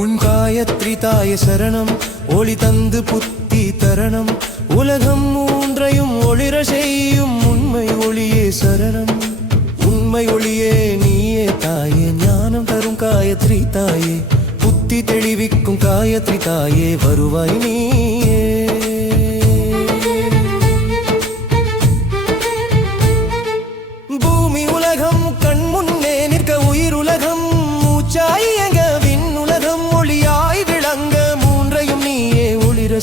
உன் காயத்ரி தாய சரணம் ஒளி தந்து புத்தி தரணம் உலகம் மூன்றையும் ஒளிர செய்யும் உண்மை ஒளியே சரணம் உண்மை ஒளியே நீயே தாயே ஞானம் தரும் காயத்ரி தாயே புத்தி தெளிவிக்கும் காயத்ரி தாயே வருவாய் நீயே பூமி உலகம் கண் முன்னே நிற்க உயிர் உலகம் மூச்சாயங்க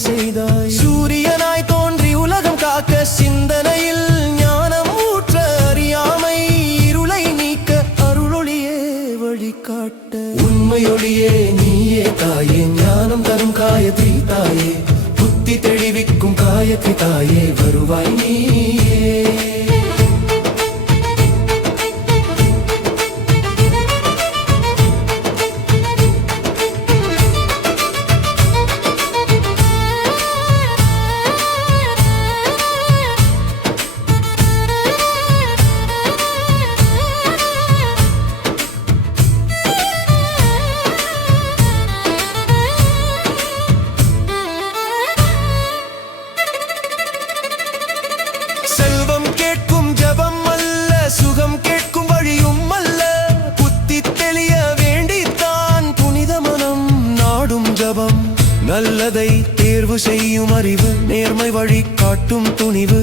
செய்தாய் சூரியனாய் தோன்றி உலகம் காக்க சிந்தனையில் ஞானம் ஊற்ற அறியாமை இருளை நீக்க அருளொளியே வழிகாட்ட உண்மை ஒளியே நீயே தாயே ஞானம் தரும் காயத்ரி தாயே புத்தி தெளிவிக்கும் காயத்ரி தாயே வருவாய் நீயே செல்வம் கேட்கும் ஜபம் அல்ல சுகம் கேட்கும் வழியும் அல்ல புத்தி தெளிய வேண்டித்தான் புனித மனம் நாடும் ஜபம் நல்லதை தேர்வு செய்யும் அறிவு நேர்மை வழி காட்டும் துணிவு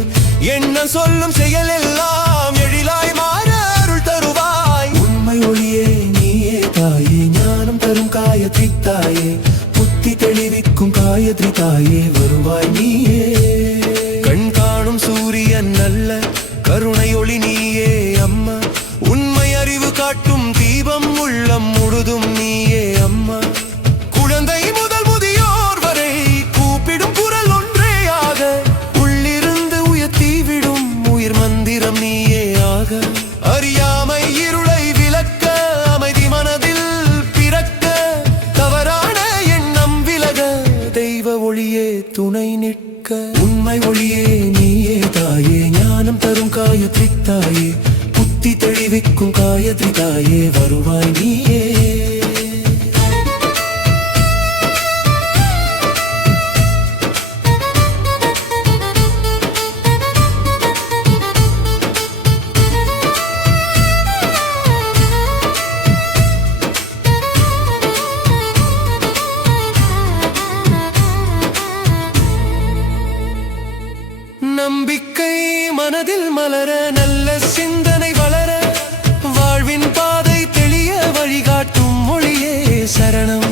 என்ன சொல்லும் செயல் எல்லாம் எழிலாய் மாற அருள் தருவாய் உண்மை ஒளியே நீயே தாயே ஞானம் தரும் காயத்ரி தாயே புத்தி தெளிவிக்கும் காயத்ரி தாயே வருவாய் நீயே கண் காணும் சூரியன் நல்ல கருணை ஒளி நீயே அம்மா உண்மை அறிவு காட்டும் தீபம் உள்ளம் முழுதும் நீயே அம்மா குழந்தை முதல் முதியோர் வரை கூப்பிடும் குரல் ஒன்றேயாக உள்ளிருந்து உயர்த்தி விடும் உயிர் மந்திரம் நீயே ஆக அறியாமை இருளை விளக்க அமைதி மனதில் பிறக்க தவறான எண்ணம் விலக தெய்வ ஒளியே துணை நிற்க உண்மை ஒளியே நீயே தாயே ஞானம் தரும் காயத்ரி தாயே புத்தி தெளிவிக்கும் காயத்ரி தாயே வருவாய் நீயே நம்பிக்கை மனதில் மலர நல்ல சிந்தனை வளர வாழ்வின் பாதை தெளிய வழிகாட்டும் மொழியே சரணம்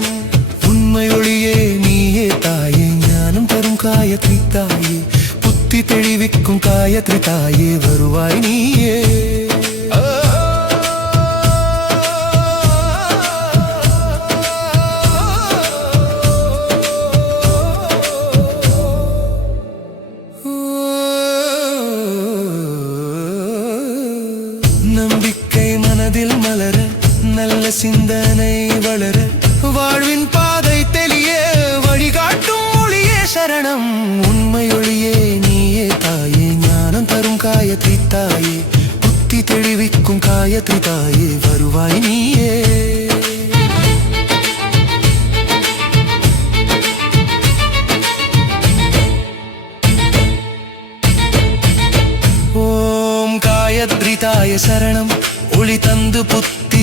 உண்மை ஒளியே நீயே தாயே ஞானம் தரும் காயத்ரி தாயே புத்தி தெளிவிக்கும் காயத்ரி தாயே வருவாய் நீயே நம்பிக்கை மனதில் மலர நல்ல சிந்தனை வளர வாழ்வின் பாதை தெளிய வழிகாட்டும் ஒளியே சரணம் உண்மை ஒளியே நீயே தாயே ஞானம் தரும் காயத்ரி தாயே புத்தி தெளிவிக்கும் காயத்ரி தாயே வருவாய் நீயே ஓம் காயத்ரி தாய சரணம் ஒளி தந்து புத்தி